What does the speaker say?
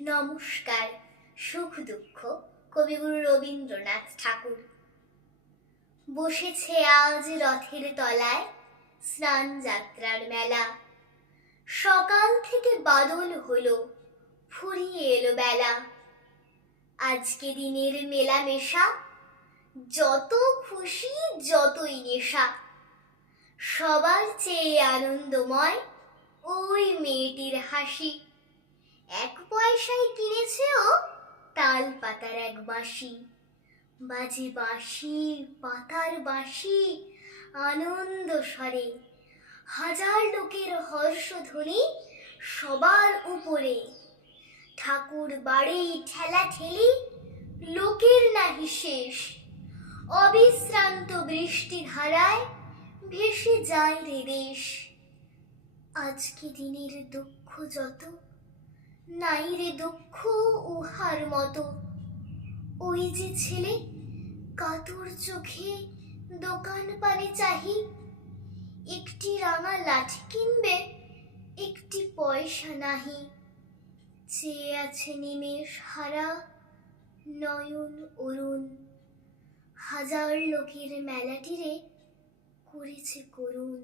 নমস্কার, সুখ দুঃখ, কবিগুরু রবীন্দ্রনাথ ঠাকুর। বসেছে আজ রথের তলায় স্নান যাত্রার মেলা। সকাল থেকে বাদল হলো, ফুরিয়ে এলো বেলা। আজকে দিনের মেলামেশা, যত খুশি যতই নেশা। সবার চেয়ে আনন্দময় ওই মেয়েটির হাসি। এক তাল পাতার এক বাঁশি, বাজে বাঁশি, পাতার বাঁশি, আনন্দ স্বরে। হাজার লোকের হর্ষধ্বনি সবার উপরে। ঠাকুর বাড়ি ঠেলা ঠেলি, লোকের নাহি শেষ। অবিশ্রান্ত বৃষ্টি ধারায় ভেসে যায় রে দেশ। আজকে দিনের দুঃখ যত নাই রে দুঃখ উহার মতো। ওই যে ছেলে, কাতর চোখে দোকান পানে চাহি। একটি রাঙা লাঠি কিনবে, একটি পয়সা নাহি। চেয়ে আছে নিমেষ হারা, নয়ন অরুণ। হাজার লোকের মেলাটিরে করেছে করুণ।